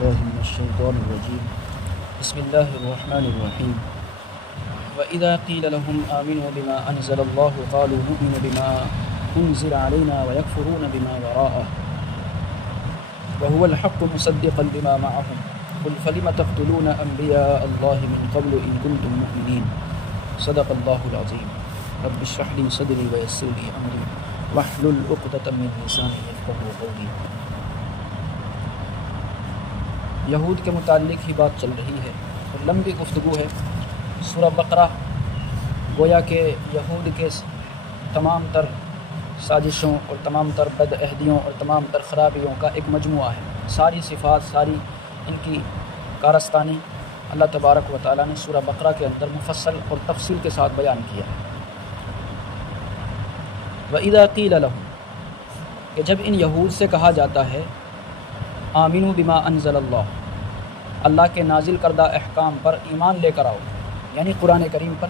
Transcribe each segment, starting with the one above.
بالله من الشيطان الرجيم بسم الله الرحمن الرحيم وإذا قيل لهم آمنوا بما أنزل الله قالوا نؤمن بما أنزل علينا ويكفرون بما وراءه وهو الحق مصدقا لما معهم قل فلم تقتلون أنبياء الله من قبل إن كنتم مؤمنين صدق الله العظيم رب اشرح لي صدري ويسر لي أمري واحلل عقدة من لساني يفقهوا قولي۔ یہود کے متعلق ہی بات چل رہی ہے اور لمبی گفتگو ہے۔ سورہ بقرہ گویا کہ یہود کے تمام تر سازشوں اور تمام تر بد عہدیوں اور تمام تر خرابیوں کا ایک مجموعہ ہے۔ ساری صفات، ساری ان کی کارستانی اللہ تبارک و تعالیٰ نے سورہ بقرہ کے اندر مفصل اور تفصیل کے ساتھ بیان کیا ہے۔ وَإِذَا قِيلَ لَهُمْ کہ جب ان یہود سے کہا جاتا ہے آمنوا بما انزل اللہ کے نازل کردہ احکام پر ایمان لے کر آؤ، یعنی قرآن کریم پر۔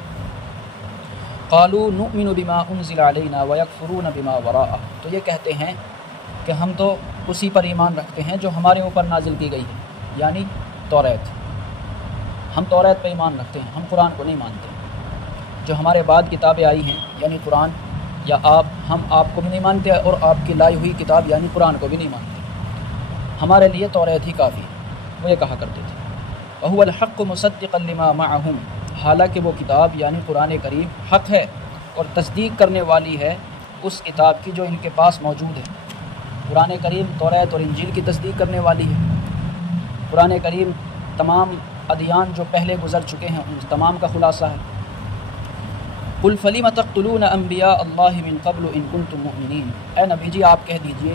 قالوا نؤمن بما انزل علینا ویکفرون بما وراءہ، تو یہ کہتے ہیں کہ ہم تو اسی پر ایمان رکھتے ہیں جو ہمارے اوپر نازل کی گئی ہے، یعنی توریت۔ ہم توریت پہ ایمان رکھتے ہیں، ہم قرآن کو نہیں مانتے۔ جو ہمارے بعد کتابیں آئی ہیں یعنی قرآن یا ہم آپ کو بھی نہیں مانتے اور آپ کی لائی ہوئی کتاب یعنی قرآن کو بھی نہیں مانتے۔ ہمارے لیے توریت ہی کافی ہے، وہ یہ کہا کرتے تھے۔ وَهُوَ الْحَقُّ مُصَدِّقًا لِمَا مَعَهُمْ، حالانکہ وہ کتاب یعنی قرآن کریم حق ہے اور تصدیق کرنے والی ہے اس کتاب کی جو ان کے پاس موجود ہے۔ قرآن کریم توریت اور انجیل کی تصدیق کرنے والی ہے۔ قرآن کریم تمام ادیان جو پہلے گزر چکے ہیں ان تمام کا خلاصہ ہے۔ قُلْ فَلِمَ تَقْتُلُونَ أَنْبِيَاءَ اللَّهِ مِن قَبْلُ إِن كُنتُم مُؤْمِنِينَ، اے نبی جی آپ کہہ دیجئے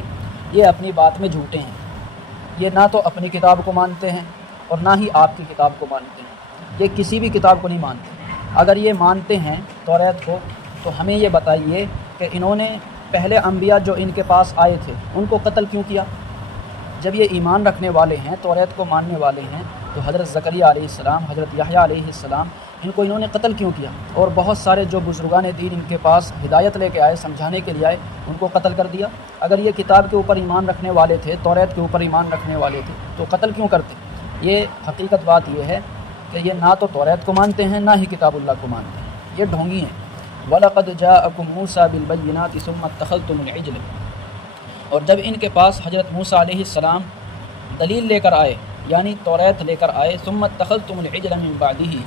یہ اپنی بات میں جھوٹے ہیں، یہ نہ تو اپنی کتاب کو مانتے ہیں اور نہ ہی آپ کی کتاب کو مانتے ہیں، یہ کسی بھی کتاب کو نہیں مانتے۔ اگر یہ مانتے ہیں توریت کو تو ہمیں یہ بتائیے کہ انہوں نے پہلے انبیاء جو ان کے پاس آئے تھے ان کو قتل کیوں کیا؟ جب یہ ایمان رکھنے والے ہیں، توریت کو ماننے والے ہیں، تو حضرت زکریا علیہ السلام، حضرت یحییٰ علیہ السلام، ان کو انہوں نے قتل کیوں کیا؟ اور بہت سارے جو بزرگان دین ان کے پاس ہدایت لے کے آئے، سمجھانے کے لیے آئے، ان کو قتل کر دیا۔ اگر یہ کتاب کے اوپر ایمان رکھنے والے تھے، توریت کے اوپر ایمان رکھنے والے تھے، تو قتل کیوں کرتے؟ یہ حقیقت بات یہ ہے کہ یہ نہ تو توریت کو مانتے ہیں نہ ہی کتاب اللہ کو مانتے ہیں، یہ ڈھونگی ہیں۔ وَلَقَدْ جَاءَكُم مُوسَىٰ بِالْبَيِّنَاتِ ثُمَّ اتَّخَذْتُمُ الْعِجْلَ، اور جب ان کے پاس حضرت موسیٰ علیہ السلام دلیل لے کر آئے یعنی توریت لے کر آئے، ثُمَّ اتَّخَذْتُمُ الْعِجْلَ مِن بَعْدِهِ،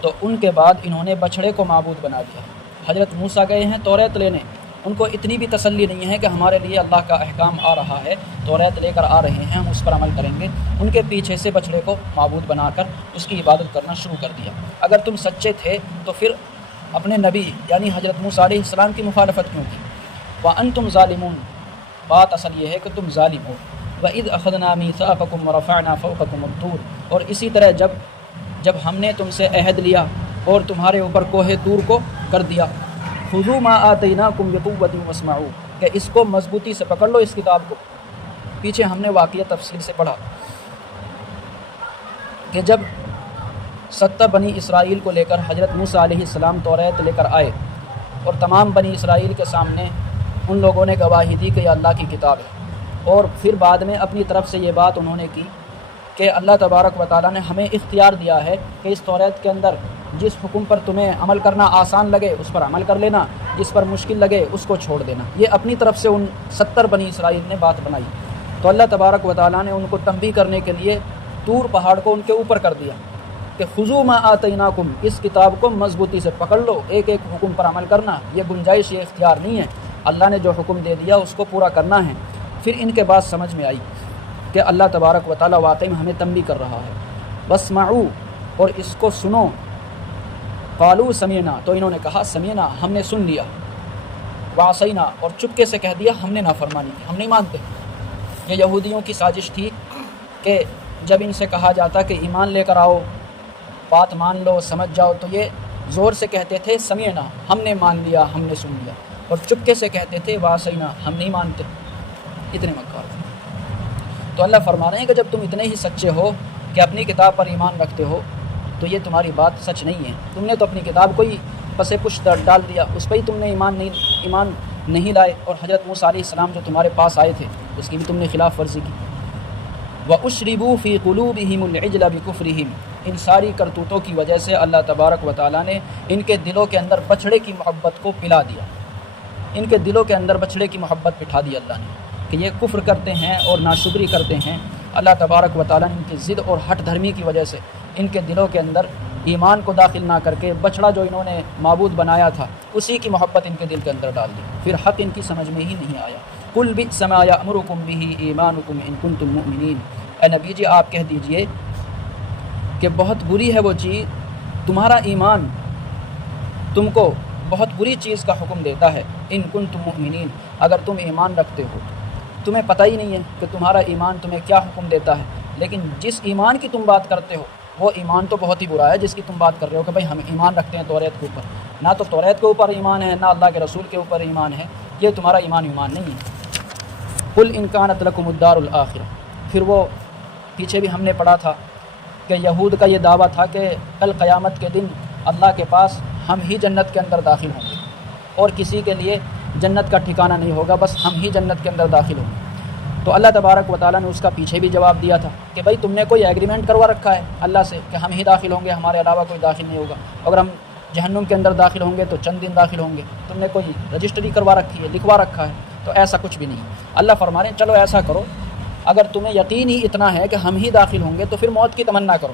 تو ان کے بعد انہوں نے بچھڑے کو معبود بنا دیا۔ حضرت موسیٰ گئے ہیں توریت لینے، ان کو اتنی بھی تسلی نہیں ہے کہ ہمارے لیے اللہ کا احکام آ رہا ہے، توریت لے کر آ رہے ہیں، ہم اس پر عمل کریں گے۔ ان کے پیچھے سے بچھڑے کو معبود بنا کر اس کی عبادت کرنا شروع کر دیا۔ اگر تم سچے تھے تو پھر اپنے نبی یعنی حضرت موسیٰ علیہ السلام کی مخالفت کیوں کی؟ وَأَنْتُمْ ظَالِمُونَ، بات اصل یہ ہے کہ تم ظالم ہو۔ وَإِذْ أَخَذْنَا مِيثَاقَكُمْ وَرَفَعْنَا فَوْقَكُمُ الطُّورَ، اور اسی طرح جب ہم نے تم سے عہد لیا اور تمہارے اوپر کوہ طور کو کر دیا، خُذُوا مَا آتَيْنَاكُمْ بِقُوَّةٍ وَاسْمَعُوا، کہ اس کو مضبوطی سے پکڑ لو، اس کتاب کو۔ پیچھے ہم نے واقعہ تفصیل سے پڑھا کہ جب 70 بنی اسرائیل کو لے کر حضرت موسیٰ علیہ السلام توریت لے کر آئے اور تمام بنی اسرائیل کے سامنے ان لوگوں نے گواہی دی کہ یہ اللہ کی کتاب ہے، اور پھر بعد میں اپنی طرف سے یہ بات انہوں نے کی کہ اللہ تبارک و تعالیٰ نے ہمیں اختیار دیا ہے کہ اس توریت کے اندر جس حکم پر تمہیں عمل کرنا آسان لگے اس پر عمل کر لینا، جس پر مشکل لگے اس کو چھوڑ دینا۔ یہ اپنی طرف سے ان 70 بنی اسرائیل نے بات بنائی، تو اللہ تبارک و تعالیٰ نے ان کو تنبیہ کرنے کے لیے طور پہاڑ کو ان کے اوپر کر دیا کہ خُذُوا مَا آتَيْنَاكُمْ، اس کتاب کو مضبوطی سے پکڑ لو، ایک ایک حکم پر عمل کرنا، یہ گنجائش، یہ اختیار نہیں ہے، اللہ نے جو حکم دے دیا اس کو پورا کرنا ہے۔ پھر ان کے بعد سمجھ میں آئی کہ اللہ تبارک و تعالیٰ واقعی میں ہمیں تنبیہ کر رہا ہے۔ وَاسْمَعُوا، اور اس کو سنو۔ قالوا سمعنا، تو انہوں نے کہا سمعنا، ہم نے سن لیا۔ وعصینا، اور چپکے سے کہہ دیا ہم نے نافرمانی کی، ہم نہیں مانتے۔ یہ یہودیوں کی سازش تھی کہ جب ان سے کہا جاتا کہ ایمان لے کر آؤ، بات مان لو، سمجھ جاؤ، تو یہ زور سے کہتے تھے سمعنا، ہم نے مان لیا، ہم نے سن لیا، اور چپکے سے کہتے تھے وعصینا، ہم نہیں مانتے۔ اتنے مکار تھے۔ تو اللہ فرما رہے ہیں کہ جب تم اتنے ہی سچے ہو کہ اپنی کتاب پر ایمان رکھتے ہو تو یہ تمہاری بات سچ نہیں ہے، تم نے تو اپنی کتاب کو ہی پس پش ڈال دیا، اس پہ ہی تم نے ایمان نہیں لائے، اور حضرت موسیٰ علیہ السلام جو تمہارے پاس آئے تھے اس کی بھی تم نے خلاف ورزی کی۔ وَأُشْرِبُوا فِي قُلُوبِهِمُ الْعِجْلَ بِكُفْرِهِمْ، ان ساری کرتوتوں کی وجہ سے اللہ تبارک و تعالیٰ نے ان کے دلوں کے اندر بچھڑے کی محبت کو پلا دیا، ان کے دلوں کے اندر بچھڑے کی محبت بٹھا دی اللہ نے کہ یہ کفر کرتے ہیں اور ناشکری کرتے ہیں۔ اللہ تبارک و تعالیٰ نے ان کی ضد اور ہٹ دھرمی کی وجہ سے ان کے دلوں کے اندر ایمان کو داخل نہ کر کے بچڑا جو انہوں نے معبود بنایا تھا اسی کی محبت ان کے دل کے اندر ڈال دی، پھر حق ان کی سمجھ میں ہی نہیں آیا۔ قُلْ بِئْسَ مَا يَأْمُرُكُم بِهِ إِيمَانُكُمْ إِن كُنتُم مُؤْمِنِينَ، اے نبی جی آپ کہہ دیجئے کہ بہت بری ہے وہ چیز، تمہارا ایمان تم کو بہت بری چیز کا حکم دیتا ہے، ان کنتم مؤمنین، اگر تم ایمان رکھتے ہو۔ تمہیں پتہ ہی نہیں ہے کہ تمہارا ایمان تمہیں کیا حکم دیتا ہے، لیکن جس ایمان کی تم بات کرتے ہو وہ ایمان تو بہت ہی برا ہے جس کی تم بات کر رہے ہو کہ بھائی ہم ایمان رکھتے ہیں توریت کے اوپر، نہ تو توریت کے اوپر ایمان ہے نہ اللہ کے رسول کے اوپر ایمان ہے، یہ تمہارا ایمان نہیں ہے۔ قُلْ إِن كَانَتْ لَكُمُ الدَّارُ الْآخِرَةُ، پھر وہ پیچھے بھی ہم نے پڑھا تھا کہ یہود کا یہ دعویٰ تھا کہ کل قیامت کے دن اللہ کے پاس ہم ہی جنت کے اندر داخل ہوں گے اور کسی کے لیے جنت کا ٹھکانہ نہیں ہوگا، بس ہم ہی جنت کے اندر داخل ہوں گے۔ تو اللہ تبارک و تعالیٰ نے اس کا پیچھے بھی جواب دیا تھا کہ بھائی تم نے کوئی ایگریمنٹ کروا رکھا ہے اللہ سے کہ ہم ہی داخل ہوں گے، ہمارے علاوہ کوئی داخل نہیں ہوگا، اگر ہم جہنم کے اندر داخل ہوں گے تو چند دن داخل ہوں گے، تم نے کوئی رجسٹری کروا رکھی ہے، لکھوا رکھا ہے؟ تو ایسا کچھ بھی نہیں۔ اللہ فرما رہے ہیں چلو ایسا کرو، اگر تمہیں یقین ہی اتنا ہے کہ ہم ہی داخل ہوں گے تو پھر موت کی تمنا کرو۔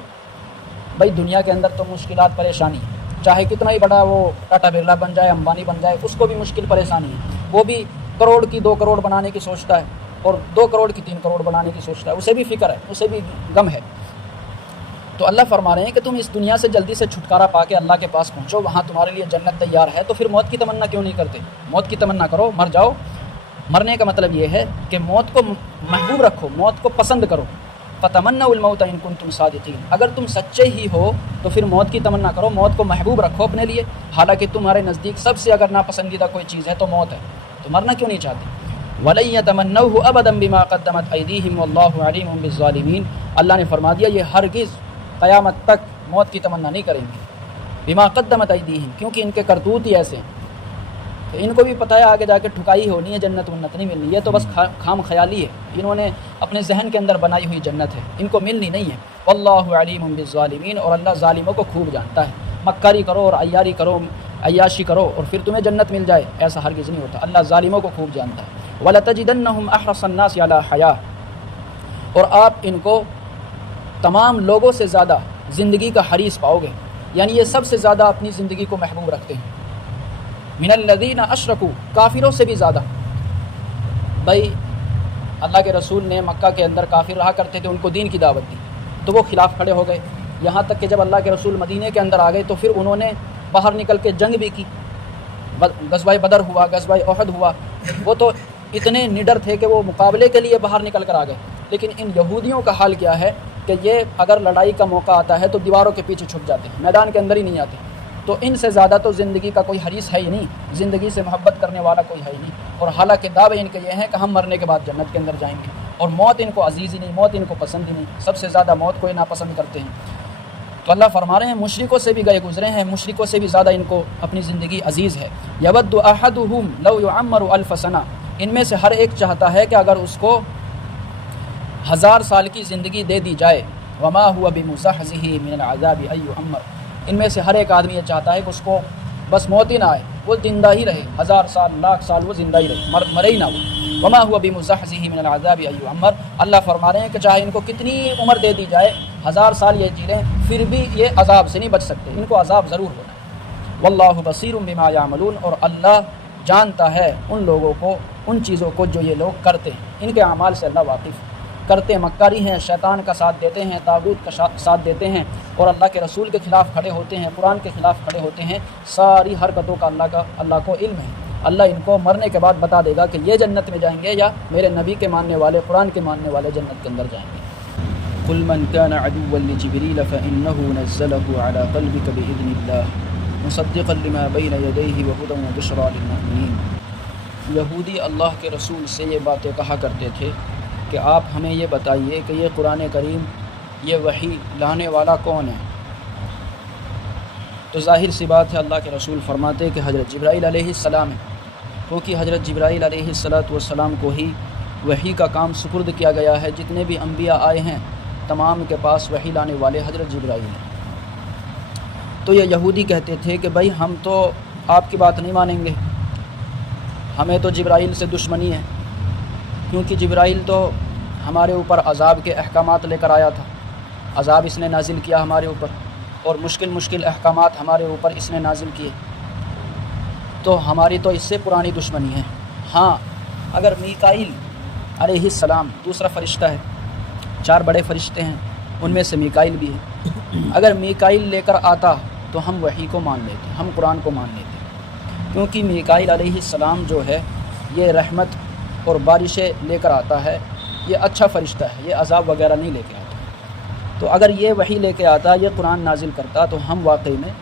بھائی دنیا کے اندر تو مشکلات پریشانی، چاہے کتنا ہی بڑا وہ ٹاٹا برلا بن جائے، امبانی بن جائے، اس کو بھی مشکل پریشانی ہے، وہ بھی کروڑ کی 2 کروڑ بنانے کی سوچتا ہے اور 2 کروڑ کی 3 کروڑ بنانے کی سوچتا ہے، اسے بھی فکر ہے، اسے بھی غم ہے۔ تو اللہ فرما رہے ہیں کہ تم اس دنیا سے جلدی سے چھٹکارا پا کے اللہ کے پاس پہنچو، وہاں تمہارے لیے جنت تیار ہے، تو پھر موت کی تمنا کیوں نہیں کرتے؟ موت کی تمنا کرو، مر جاؤ۔ مرنے کا مطلب یہ ہے کہ موت کو محبوب رکھو، موت کو پسند کرو۔ فَتَمَنَّوُا الْمَوْتَ إِن كُنتُمْ صَادِقِينَ، اگر تم سچے ہی ہو تو پھر موت کی تمنا کرو، موت کو محبوب رکھو اپنے لیے، حالانکہ تمہارے نزدیک سب سے اگر ناپسندیدہ کوئی چیز ہے تو موت ہے، تو مرنا کیوں نہیں چاہتے؟ وَلَن يَتَمَنَّوْهُ أَبَدًا بِمَا قَدَّمَتْ أَيْدِيهِمْ وَاللَّهُ عَلِيمٌ بِالظَّالِمِينَ، اللہ نے فرما دیا یہ ہرگز قیامت تک موت کی تمنا نہیں کریں گے، بما قدمت ایدیہم، کیونکہ ان کے کرتوت ہی ایسے ہیں کہ ان کو بھی پتہ ہے آگے جا کے ٹھکائی ہونی ہے، جنت ونت نہیں ملنی، یہ تو بس خام خیالی ہے، انہوں نے اپنے ذہن کے اندر بنائی ہوئی جنت ہے، ان کو ملنی نہیں ہے۔ واللہ علیم بالظالمین، اور اللہ ظالموں کو خوب جانتا ہے، مکاری کرو اور عیاری کرو، عیاشی کرو اور پھر تمہیں جنت مل جائے، ایسا ہرگز نہیں ہوتا، اللہ ظالموں کو خوب جانتا ہے۔ وَلَتَجِدَنَّهُمْ أَحْرَصَ النَّاسِ عَلَىٰ حَيَاةٍ، اور آپ ان کو تمام لوگوں سے زیادہ زندگی کا حریص پاؤ گے، یعنی یہ سب سے زیادہ اپنی زندگی کو محبوب رکھتے ہیں۔ من الذین اشرکوا، کافروں سے بھی زیادہ۔ بھائی اللہ کے رسول نے مکہ کے اندر کافر رہا کرتے تھے، ان کو دین کی دعوت دی تو وہ خلاف کھڑے ہو گئے، یہاں تک کہ جب اللہ کے رسول مدینے کے اندر آ گئے تو پھر انہوں نے باہر نکل کے جنگ بھی کی، غزوہ بدر ہوا، غزوہ احد ہوا، وہ تو اتنے نڈر تھے کہ وہ مقابلے کے لیے باہر نکل کر آ گئے۔ لیکن ان یہودیوں کا حال کیا ہے کہ یہ اگر لڑائی کا موقع آتا ہے تو دیواروں کے پیچھے چھپ جاتے ہیں، میدان کے اندر ہی نہیں آتے۔ تو ان سے زیادہ تو زندگی کا کوئی حریص ہے ہی نہیں، زندگی سے محبت کرنے والا کوئی ہے ہی نہیں، اور حالانکہ دعوے ان کے یہ ہیں کہ ہم مرنے کے بعد جنت کے اندر جائیں گے، اور موت ان کو عزیز ہی نہیں، موت ان کو پسند ہی نہیں، سب سے زیادہ موت کو ناپسند کرتے ہیں۔ تو اللہ فرما رہے ہیں مشرکوں سے بھی گئے گزرے ہیں، مشرکوں سے بھی زیادہ ان کو اپنی زندگی عزیز ہے۔ یود احدہم لو یعمر الف سنہ، ان میں سے ہر ایک چاہتا ہے کہ اگر اس کو 1000 سال کی زندگی دے دی جائے، وما هو بمزحزح من العذاب ان یعمر، ان میں سے ہر ایک آدمی یہ چاہتا ہے کہ اس کو بس موت ہی نہ آئے، وہ زندہ ہی رہے، 1000 سال لاکھ سال وہ زندہ ہی رہے، مرے ہی نہ وہ۔ وما هو بمزحزح من العذاب ان یعمر، اللہ فرما رہے ہیں کہ چاہے ان کو کتنی عمر دے دی جائے، 1000 سال یہ جی لیں، پھر بھی یہ عذاب سے نہیں بچ سکتے، ان کو عذاب ضرور ہونا ہے۔ واللہ بصیر بما یعملون، اور اللہ جانتا ہے ان لوگوں کو، ان چیزوں کو جو یہ لوگ کرتے ہیں، ان کے اعمال سے اللہ واقف کرتے مکاری ہیں، شیطان کا ساتھ دیتے ہیں، طاغوت کا ساتھ دیتے ہیں، اور اللہ کے رسول کے خلاف کھڑے ہوتے ہیں، قرآن کے خلاف کھڑے ہوتے ہیں، ساری حرکتوں کا اللہ کو علم ہے۔ اللہ ان کو مرنے کے بعد بتا دے گا کہ یہ جنت میں جائیں گے یا میرے نبی کے ماننے والے، قرآن کے ماننے والے جنت کے اندر جائیں گے۔ قل من كان عدوا لجبريل فإنه نزله على قلبك بإذن الله مصدقا لما بين يديه وهدى وبشرى للمؤمنين، یہودی اللہ کے رسول سے یہ باتیں کہا کرتے تھے کہ آپ ہمیں یہ بتائیے کہ یہ قرآن کریم، یہ وحی لانے والا کون ہے؟ تو ظاہر سی بات ہے اللہ کے رسول فرماتے کہ حضرت جبرائیل علیہ السلام ہے، کیونکہ حضرت جبرائیل علیہ السلام کو ہی وحی کا کام سپرد کیا گیا ہے۔ جتنے بھی انبیاء آئے ہیں تمام کے پاس وحی لانے والے حضرت جبرائیل ہیں۔ تو یہ یہودی کہتے تھے کہ بھائی ہم تو آپ کی بات نہیں مانیں گے، ہمیں تو جبرائیل سے دشمنی ہے، کیونکہ جبرائیل تو ہمارے اوپر عذاب کے احکامات لے کر آیا تھا، عذاب اس نے نازل کیا ہمارے اوپر، اور مشکل احکامات ہمارے اوپر اس نے نازل کیے، تو ہماری تو اس سے پرانی دشمنی ہے۔ ہاں اگر میکائیل علیہ السلام دوسرا فرشتہ ہے، 4 بڑے فرشتے ہیں، ان میں سے میکائیل بھی ہے، اگر میکائیل لے کر آتا تو ہم وحی کو مان لیتے، ہم قرآن کو مان لیتے، کیونکہ میکائیل علیہ السلام جو ہے یہ رحمت اور بارشیں لے کر آتا ہے، یہ اچھا فرشتہ ہے، یہ عذاب وغیرہ نہیں لے کے آتا۔ تو اگر یہ وحی لے کے آتا، یہ قرآن نازل کرتا، تو ہم واقعی میں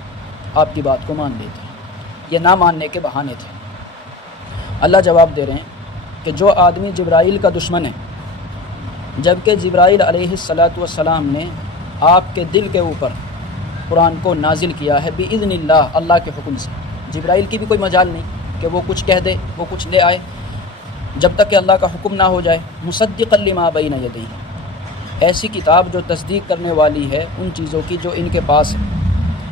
آپ کی بات کو مان لیتے۔ یہ نہ ماننے کے بہانے تھے۔ اللہ جواب دے رہے ہیں کہ جو آدمی جبرائیل کا دشمن ہے، جبکہ جبرائیل علیہ السلام نے آپ کے دل کے اوپر قرآن کو نازل کیا ہے بِإِذْنِ اللہ، اللہ کے حکم سے، جبرائیل کی بھی کوئی مجال نہیں کہ وہ کچھ کہہ دے، وہ کچھ لے آئے جب تک کہ اللہ کا حکم نہ ہو جائے۔ مصدقا لما بین یدیہ، ایسی کتاب جو تصدیق کرنے والی ہے ان چیزوں کی جو ان کے پاس ہے،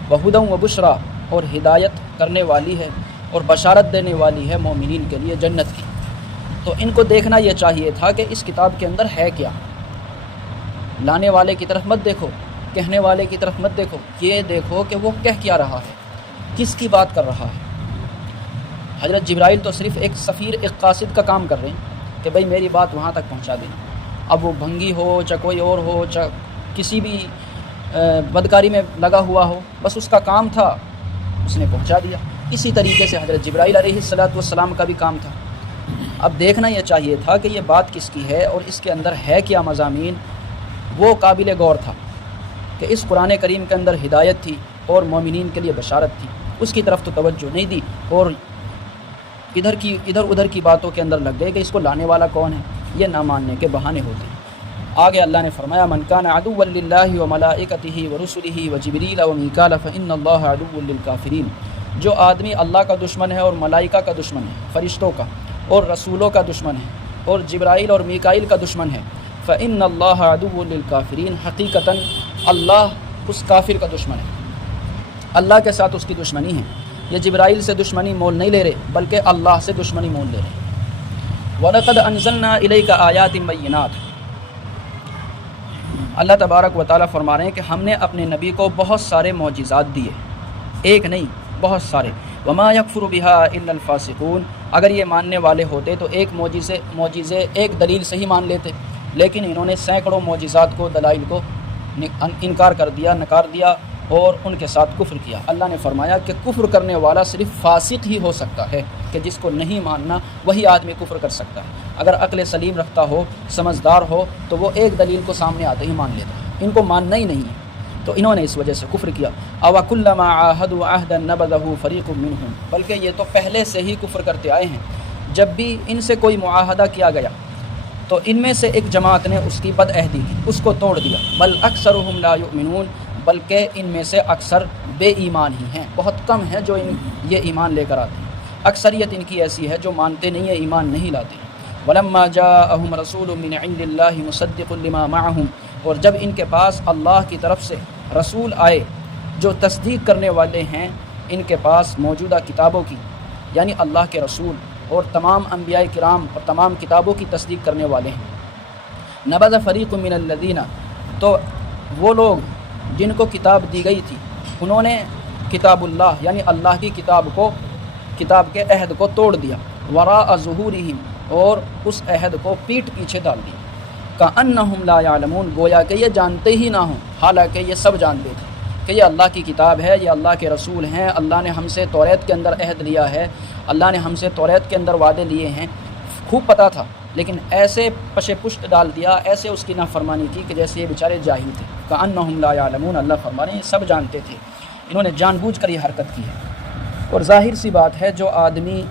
وہدی وبشریٰ، اور ہدایت کرنے والی ہے اور بشارت دینے والی ہے مومنین کے لیے جنت کی۔ تو ان کو دیکھنا یہ چاہیے تھا کہ اس کتاب کے اندر ہے کیا، لانے والے کی طرف مت دیکھو، کہنے والے کی طرف مت دیکھو، یہ دیکھو کہ وہ کہہ کیا رہا ہے، کس کی بات کر رہا ہے۔ حضرت جبرائیل تو صرف ایک سفیر، ایک قاصد کا کام کر رہے ہیں کہ بھئی میری بات وہاں تک پہنچا دیں، اب وہ بھنگی ہو چاہے کوئی اور ہو، چاہے کسی بھی بدکاری میں لگا ہوا ہو، بس اس کا کام تھا، اس نے پہنچا دیا۔ اسی طریقے سے حضرت جبرائیل علیہ السلام کا بھی کام تھا۔ اب دیکھنا یہ چاہیے تھا کہ یہ بات کس کی ہے اور اس کے اندر ہے کیا مضامین، وہ قابل غور تھا کہ اس قرآن کریم کے اندر ہدایت تھی اور مومنین کے لیے بشارت تھی، اس کی طرف تو توجہ نہیں دی اور ادھر ادھر کی باتوں کے اندر لگ گئے کہ اس کو لانے والا کون ہے۔ یہ نہ ماننے کے بہانے ہوتے ہیں۔ آگے اللہ نے فرمایا من کان عدوا للہ وملائکتہ ورسلہ وجبریل ومیکال فإن اللہ عدو للکافرین، جو آدمی اللہ کا دشمن ہے اور ملائکہ کا دشمن ہے، فرشتوں کا اور رسولوں کا دشمن ہے، اور جبرائیل اور میکائیل کا دشمن ہے، فإن اللہ عدو للکافرین، حقیقتاً اللہ اس کافر کا دشمن ہے، اللہ کے ساتھ اس کی دشمنی ہے۔ یہ جبرائیل سے دشمنی مول نہیں لے رہے بلکہ اللہ سے دشمنی مول لے رہے۔ وَلَقَدْ أَنزَلْنَا إِلَيْكَ آيَاتٍ بَيِّنَاتٍ، اللہ تبارک و تعالیٰ فرما رہے ہیں کہ ہم نے اپنے نبی کو بہت سارے معجزات دیے، ایک نہیں بہت سارے۔ وَمَا يَكْفُرُ بِهَا إِلَّا الْفَاسِقُونَ، اگر یہ ماننے والے ہوتے تو ایک معجزے ایک دلیل سے ہی مان لیتے، لیکن انہوں نے سینکڑوں معجزات کو، دلائل کو انکار کر دیا، نکار دیا اور ان کے ساتھ کفر کیا۔ اللہ نے فرمایا کہ کفر کرنے والا صرف فاسق ہی ہو سکتا ہے، کہ جس کو نہیں ماننا وہی آدمی کفر کر سکتا ہے۔ اگر عقل سلیم رکھتا ہو، سمجھدار ہو، تو وہ ایک دلیل کو سامنے آتے ہی مان لیتا ہے، ان کو ماننا ہی نہیں ہے، تو انہوں نے اس وجہ سے کفر کیا۔ أَوَكُلَّمَا عَاهَدُوا عَهْدًا نَبَذَهُ فَرِيقٌ مِّنْهُمْ، بلکہ یہ تو پہلے سے ہی کفر کرتے آئے ہیں، جب بھی ان سے کوئی معاہدہ کیا گیا تو ان میں سے ایک جماعت نے اس کی بدعہدی کی، اس کو توڑ دیا۔ بل اکثرهم لا يؤمنون، بلکہ ان میں سے اکثر بے ایمان ہی ہیں، بہت کم ہیں جو یہ ایمان لے کر آتے ہیں، اکثریت ان کی ایسی ہے جو مانتے نہیں ہیں، ایمان نہیں لاتے۔ وَلَمَّا جَاءَهُمْ رَسُولٌ مِّنْ عِندِ اللَّهِ مُصَدِّقٌ لِّمَا مَعَهُمْ، اور جب ان کے پاس اللہ کی طرف سے رسول آئے جو تصدیق کرنے والے ہیں ان کے پاس موجودہ کتابوں کی، یعنی اللہ کے رسول اور تمام انبیاء کرام اور تمام کتابوں کی تصدیق کرنے والے ہیں۔ نبذ فریق من الذین، تو وہ لوگ جن کو کتاب دی گئی تھی انہوں نے کتاب اللہ یعنی اللہ کی کتاب کے عہد کو توڑ دیا، وراء ظہورہم، اور اس عہد کو پیٹھ پیچھے ڈال دیا، کأنہم لا یعلمون، گویا کہ یہ جانتے ہی نہ ہوں، حالانکہ یہ سب جانتے تھے کہ یہ اللہ کی کتاب ہے، یہ اللہ کے رسول ہیں، اللہ نے ہم سے توریت کے اندر عہد لیا ہے، اللہ نے ہم سے توریت کے اندر وعدے لیے ہیں، خوب پتہ تھا، لیکن ایسے پش پشت ڈال دیا، ایسے اس کی نافرمانی کی کہ جیسے یہ بیچارے جاہل تھے۔ کأنہم لا یعلمون، اللہ فرما رہے ہیں سب جانتے تھے، انہوں نے جان بوجھ کر یہ حرکت کی ہے۔ اور ظاہر سی بات ہے جو آدمی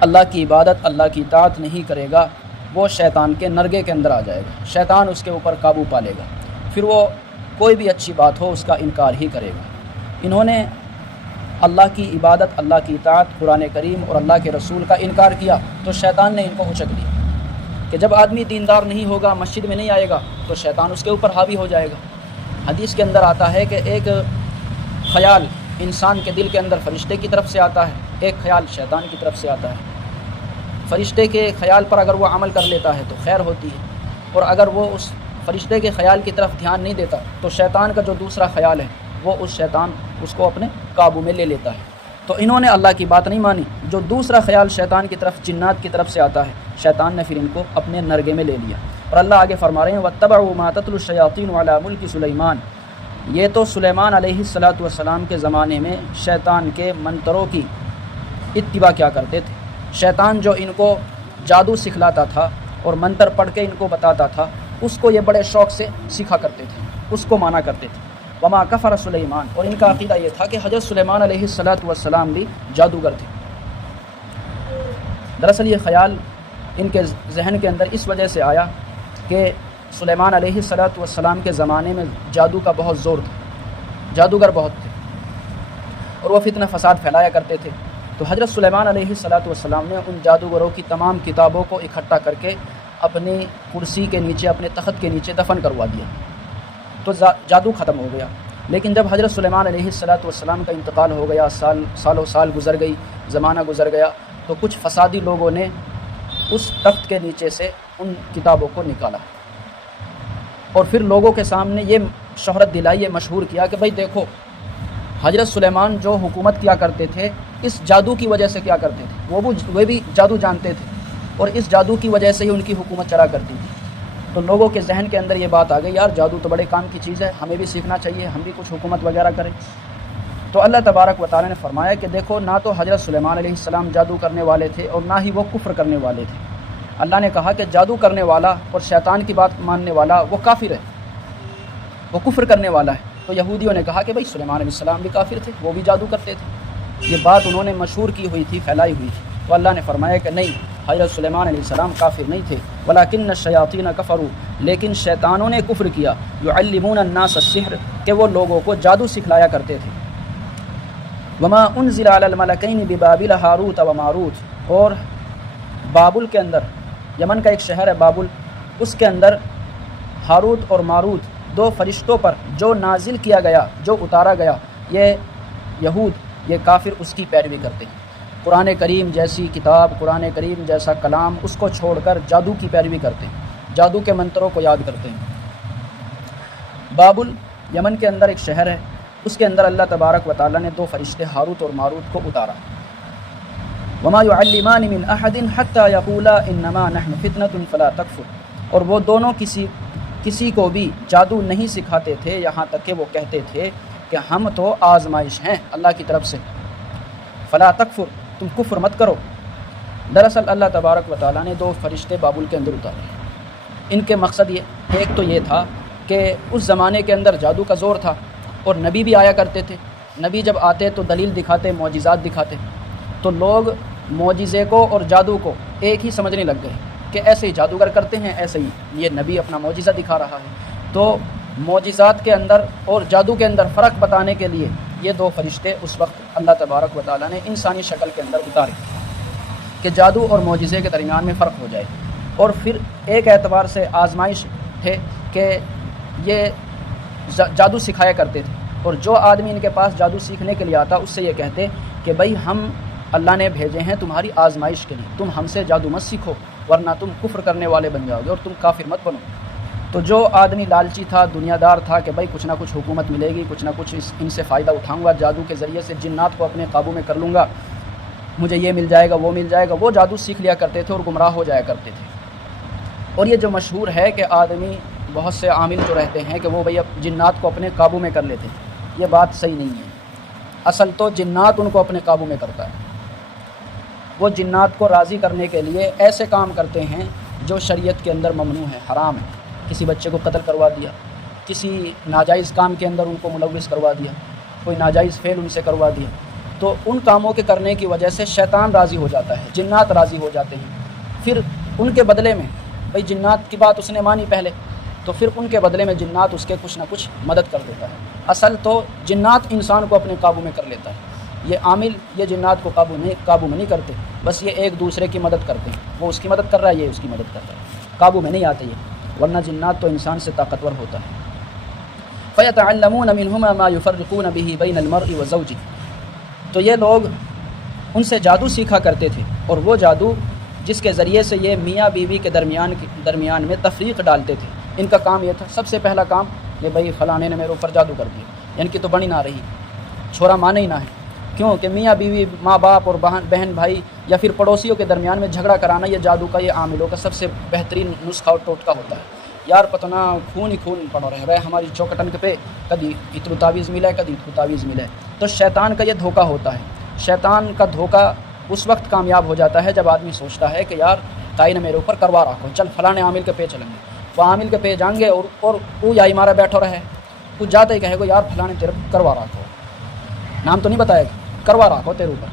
اللہ کی عبادت، اللہ کی اطاعت نہیں کرے گا وہ شیطان کے نرگے کے اندر آ جائے گا، شیطان اس کے اوپر قابو پا لے گا، پھر وہ کوئی بھی اچھی بات ہو اس کا انکار ہی کرے گا۔ انہوں نے اللہ کی عبادت، اللہ کی اطاعت، قرآن کریم اور اللہ کے رسول کا انکار کیا تو شیطان نے ان کو اچک لیا، کہ جب آدمی دیندار نہیں ہوگا، مسجد میں نہیں آئے گا، تو شیطان اس کے اوپر حاوی ہو جائے گا۔ حدیث کے اندر آتا ہے کہ ایک خیال انسان کے دل کے اندر فرشتے کی طرف سے آتا ہے، ایک خیال شیطان کی طرف سے آتا ہے۔ فرشتے کے خیال پر اگر وہ عمل کر لیتا ہے تو خیر ہوتی ہے، اور اگر وہ اس فرشتے کے خیال کی طرف دھیان نہیں دیتا تو شیطان کا جو دوسرا خیال ہے وہ شیطان اس کو اپنے قابو میں لے لیتا ہے۔ تو انہوں نے اللہ کی بات نہیں مانی۔ جو دوسرا خیال شیطان کی طرف، جنات کی طرف سے آتا ہے، شیطان نے پھر ان کو اپنے نرگے میں لے لیا۔ اور اللہ آگے فرما رہے ہیں وَاتَّبَعُوا مَا تَتْلُو الشَّيَاطِينُ عَلَىٰ مُلْكِ سُلَيْمَانَ، یہ تو سلیمان علیہ السلام کے زمانے میں شیطان کے منتروں کی اتباع کیا کرتے تھے۔ شیطان جو ان کو جادو سکھلاتا تھا اور منتر پڑھ کے ان کو بتاتا تھا، اس کو یہ بڑے شوق سے سیکھا کرتے تھے، اس کو مانا کرتے تھے۔ وما کفر سلیمان، اور ان کا عقیدہ یہ تھا کہ حضرت سلیمان علیہ السلام بھی جادوگر تھے۔ دراصل یہ خیال ان کے ذہن کے اندر اس وجہ سے آیا کہ سلیمان علیہ السلام کے زمانے میں جادو کا بہت زور تھا، جادوگر بہت تھے، اور وہ فتنہ فساد پھیلایا کرتے تھے۔ تو حضرت سلیمان علیہ السلام نے ان جادوگروں کی تمام کتابوں کو اکٹھا کر کے اپنی کرسی کے نیچے، اپنے تخت کے نیچے دفن کروا دیا، تو جادو ختم ہو گیا۔ لیکن جب حضرت سلیمان علیہ السلام کا انتقال ہو گیا، سالوں سال گزر گئی، زمانہ گزر گیا، تو کچھ فسادی لوگوں نے اس تخت کے نیچے سے ان کتابوں کو نکالا، اور پھر لوگوں کے سامنے یہ شہرت دلائی، یہ مشہور کیا کہ بھئی دیکھو حضرت سلیمان جو حکومت کیا کرتے تھے اس جادو کی وجہ سے کیا کرتے تھے، وہ بھی جادو جانتے تھے، اور اس جادو کی وجہ سے ہی ان کی حکومت چلا کرتی تھی۔ تو لوگوں کے ذہن کے اندر یہ بات آ گئی، یار جادو تو بڑے کام کی چیز ہے، ہمیں بھی سیکھنا چاہیے، ہم بھی کچھ حکومت وغیرہ کریں۔ تو اللہ تبارک و تعالیٰ نے فرمایا کہ دیکھو، نہ تو حضرت سلیمان علیہ السلام جادو کرنے والے تھے اور نہ ہی وہ کفر کرنے والے تھے۔ اللہ نے کہا کہ جادو کرنے والا اور شیطان کی بات ماننے والا وہ کافر ہے، وہ کفر کرنے والا ہے۔ تو یہودیوں نے کہا کہ بھئی سلیمان علیہ السلام بھی کافر تھے، وہ بھی جادو کرتے تھے۔ یہ بات انہوں نے مشہور کی ہوئی تھی، پھیلائی ہوئی تھی۔ تو اللہ نے فرمایا کہ نہیں، حضرت سلیمان علیہ السلام کافر نہیں تھے، وَلَكِنَّ الشَّيَاطِينَ كَفَرُوا، لیکن شیطانوں نے کفر کیا، يُعَلِّمُونَ النَّاسَ السِّحْرَ، کہ وہ لوگوں کو جادو سکھلایا کرتے تھے۔ وَمَا أُنزِلَ عَلَى الْمَلَكَيْنِ بِبَابِلَ هَارُوتَ وَمَارُوتَ، اور بابل کے اندر، یمن کا ایک شہر ہے بابل، اس کے اندر ہاروت اور ماروت دو فرشتوں پر جو نازل کیا گیا، جو اتارا گیا، یہ یہود، یہ کافر اس کی پیروی کرتے ہیں۔ قرآن کریم جیسی کتاب، قرآن کریم جیسا کلام، اس کو چھوڑ کر جادو کی پیروی کرتے ہیں، جادو کے منتروں کو یاد کرتے ہیں۔ بابل یمن کے اندر ایک شہر ہے، اس کے اندر اللہ تبارک و تعالیٰ نے دو فرشتے ہاروت اور ماروت کو اتارا۔ وما يعلمان من احد حتى يقولا انما نحن فتنة فلا تكفر، اور وہ دونوں کسی کو بھی جادو نہیں سکھاتے تھے یہاں تک کہ وہ کہتے تھے کہ ہم تو آزمائش ہیں اللہ کی طرف سے، فلا تکفر، تم کفر مت کرو۔ دراصل اللہ تبارک و تعالیٰ نے دو فرشتے بابل کے اندر اتارے۔ ان کے مقصد ایک تو یہ تھا کہ اس زمانے کے اندر جادو کا زور تھا اور نبی بھی آیا کرتے تھے، نبی جب آتے تو دلیل دکھاتے، معجزات دکھاتے، تو لوگ معجزے کو اور جادو کو ایک ہی سمجھنے لگ گئے کہ ایسے ہی جادوگر کرتے ہیں، ایسے ہی یہ نبی اپنا معجزہ دکھا رہا ہے۔ تو معجزات کے اندر اور جادو کے اندر فرق بتانے کے لیے یہ دو فرشتے اس وقت اللہ تبارک و تعالیٰ نے انسانی شکل کے اندر اتارے کہ جادو اور معجزے کے درمیان میں فرق ہو جائے۔ اور پھر ایک اعتبار سے آزمائش تھے کہ یہ جادو سکھایا کرتے تھے، اور جو آدمی ان کے پاس جادو سیکھنے کے لیے آتا اس سے یہ کہتے کہ بھئی ہم اللہ نے بھیجے ہیں تمہاری آزمائش کے لیے، تم ہم سے جادو مت سیکھو ورنہ تم کفر کرنے والے بن جاؤ گے اور تم کافر مت بنو۔ تو جو آدمی لالچی تھا، دنیا دار تھا کہ بھائی کچھ نہ کچھ حکومت ملے گی، کچھ نہ کچھ ان سے فائدہ اٹھاؤں گا، جادو کے ذریعے سے جنات کو اپنے قابو میں کر لوں گا، مجھے یہ مل جائے گا، وہ مل جائے گا، وہ جادو سیکھ لیا کرتے تھے اور گمراہ ہو جایا کرتے تھے۔ اور یہ جو مشہور ہے کہ آدمی، بہت سے عامل جو رہتے ہیں کہ وہ بھئی اب جنات کو اپنے قابو میں کر لیتے ہیں، یہ بات صحیح نہیں ہے۔ اصل تو جنات ان کو اپنے قابو میں کرتا ہے۔ وہ جنات کو راضی کرنے کے لیے ایسے کام کرتے ہیں جو شریعت کے اندر ممنوع ہے، حرام ہے۔ کسی بچے کو قتل کروا دیا، کسی ناجائز کام کے اندر ان کو ملوث کروا دیا، کوئی ناجائز فعل ان سے کروا دیا، تو ان کاموں کے کرنے کی وجہ سے شیطان راضی ہو جاتا ہے، جنات راضی ہو جاتے ہیں۔ پھر ان کے بدلے میں، بھئی جنات کی بات اس نے مانی پہلے، تو پھر ان کے بدلے میں جنات اس کے کچھ نہ کچھ مدد کر دیتا ہے۔ اصل تو جنات انسان کو اپنے قابو میں کر لیتا ہے، یہ عامل یہ جنات کو قابو میں نہیں کرتے، بس یہ ایک دوسرے کی مدد کرتے ہیں، وہ اس کی مدد کر رہا ہے، یہ اس کی مدد کر رہا ہے۔ قابو میں نہیں آتے یہ، ورنہ جنات تو انسان سے طاقتور ہوتا ہے۔ فَيَتَعَلَّمُونَ مِنْهُمَا مَا يُفَرِّقُونَ بِهِ بَيْنَ الْمَرْءِ وَزَوْجِهِ، تو یہ لوگ ان سے جادو سیکھا کرتے تھے، اور وہ جادو جس کے ذریعے سے یہ میاں بیوی کے درمیان میں تفریق ڈالتے تھے۔ ان کا کام یہ تھا، سب سے پہلا کام کہ بھائی فلانے نے میرے اوپر جادو کر دیا، ان کی تو بنی نہ رہی، چھوڑا مانے ہی نہ ہے، کیوں کہ میاں بیوی، ماں باپ اور بہن بھائی یا پھر پڑوسیوں کے درمیان میں جھگڑا کرانا یہ جادو کا، یہ عاملوں کا سب سے بہترین نسخہ اور ٹوٹکا ہوتا ہے۔ یار پتنا خون ہی خون پڑو رہے ہماری چوکٹن کے پہ، کدی اترو تعویذ ملے کدی اترو تعویذ ملے۔ تو شیطان کا یہ دھوکہ ہوتا ہے۔ شیطان کا دھوکہ اس وقت کامیاب ہو جاتا ہے جب آدمی سوچتا ہے کہ یار کائی نے میرے اوپر کروا رکھو، چل فلانے عامل کے پہ چلیں گے، وہ عامل کے پہ جائیں گے اور وہ یا مارا بیٹھو رہے، وہ جاتے ہی کہے گا یار فلانے تیرے کروا رکھو، نام تو نہیں بتائے گا، کروا رکھو تیرے اوپر،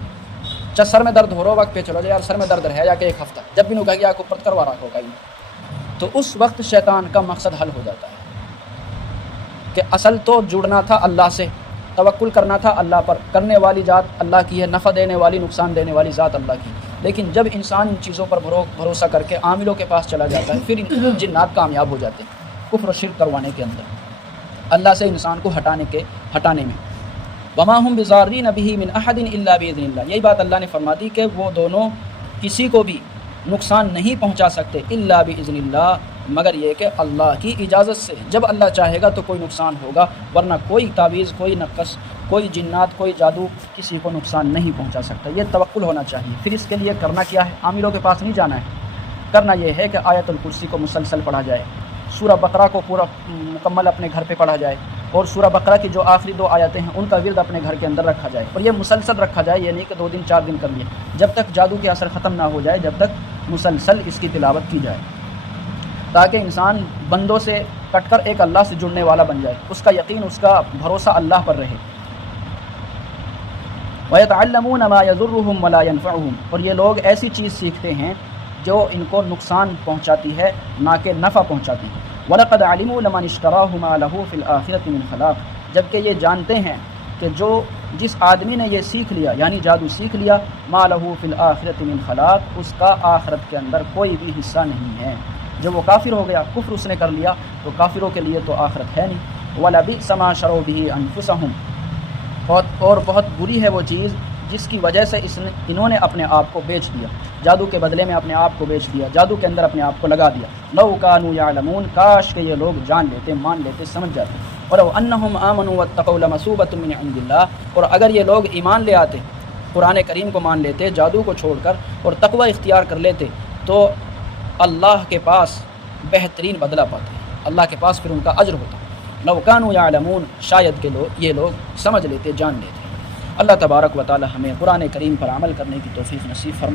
چل سر میں درد ہو رہا وقت پہ چلو جا یار سر میں درد ہے جا کے ایک ہفتہ، جب بھی نو کہے گا آپ اوپر کروا رکھو کائی، تو اس وقت شیطان کا مقصد حل ہو جاتا ہے کہ اصل تو جڑنا تھا اللہ سے، توکل کرنا تھا اللہ پر، کرنے والی ذات اللہ کی ہے، نفع دینے والی نقصان دینے والی ذات اللہ کی، لیکن جب انسان ان چیزوں پر بھروسہ کر کے عاملوں کے پاس چلا جاتا ہے پھر جنات کامیاب ہو جاتے ہیں کفر و شرک کروانے کے اندر، اللہ سے انسان کو ہٹانے میں۔ وما هم بضارین به من احد الا باذن اللہ، یہی بات اللہ نے فرما دی کہ وہ دونوں کسی کو بھی نقصان نہیں پہنچا سکتے الا باذن اللہ، مگر یہ کہ اللہ کی اجازت سے، جب اللہ چاہے گا تو کوئی نقصان ہوگا، ورنہ کوئی تعویذ، کوئی نقص، کوئی جنات، کوئی جادو کسی کو نقصان نہیں پہنچا سکتا۔ یہ توکل ہونا چاہیے۔ پھر اس کے لیے کرنا کیا ہے؟ عاملوں کے پاس نہیں جانا ہے، کرنا یہ ہے کہ آیت الکرسی کو مسلسل پڑھا جائے، سورہ بقرہ کو پورا مکمل اپنے گھر پہ پڑھا جائے، اور سورہ بقرہ کی جو آخری 2 آیتیں ہیں ان کا ورد اپنے گھر کے اندر رکھا جائے، اور یہ مسلسل رکھا جائے، یہ نہیں کہ 2 دن 4 دن کر لیے، جب تک جادو کے اثر ختم نہ ہو جائے، جب تک مسلسل اس کی تلاوت کی جائے، تاکہ انسان بندوں سے کٹ کر ایک اللہ سے جڑنے والا بن جائے، اس کا یقین، اس کا بھروسہ اللہ پر رہے۔ وَيَتَعَلَّمُونَ مَا يَضُرُّهُمْ وَلَا يَنفَعُهُمْ، اور یہ لوگ ایسی چیز سیکھتے ہیں جو ان کو نقصان پہنچاتی ہے نہ کہ نفع پہنچاتی ہے۔ وَلَقَدْ عَلِمُوا لَمَنِ اشْتَرَاهُ مَا لَهُ فِي الْآخِرَةِ مِنْ خَلَاقٍ، جبکہ یہ جانتے ہیں کہ جس آدمی نے یہ سیکھ لیا، یعنی جادو سیکھ لیا، مَا لَهُ فِي الْآخِرَةِ مِنْ خَلَاقٍ، اس کا آخرت کے اندر کوئی بھی حصہ نہیں ہے۔ جو وہ کافر ہو گیا، کفر اس نے کر لیا، تو کافروں کے لیے تو آخرت ہے نہیں۔ وَلَبِئْسَ مَا شَرَوْا بِهِ أَنفُسَهُمْ، اور بہت بری ہے وہ چیز جس کی وجہ سے انہوں نے اپنے آپ کو بیچ دیا، جادو کے بدلے میں اپنے آپ کو بیچ دیا، جادو کے اندر اپنے آپ کو لگا دیا۔ لَوْ كَانُوا يَعْلَمُونَ، کاش کہ یہ لوگ جان لیتے، مان لیتے، سمجھ جاتے۔ وَلَوْ أَنَّهُمْ آمَنُوا وَاتَّقَوْا لَمَثُوبَةٌ مِّنْ عِندِ اللَّهِ، اور اگر یہ لوگ ایمان لے آتے، قرآن کریم کو مان لیتے، جادو کو چھوڑ کر اور تقوی اختیار کر لیتے، تو اللہ کے پاس بہترین بدلہ پاتے، اللہ کے پاس پھر ان کا اجر ہوتا۔ لَوْ كَانُوا يَعْلَمُونَ، شاید کہ یہ لوگ سمجھ لیتے، جان لیتے۔ اللہ تبارک و تعالی ہمیں قرآن کریم پر عمل کرنے کی توفیق نصیب فرمائے۔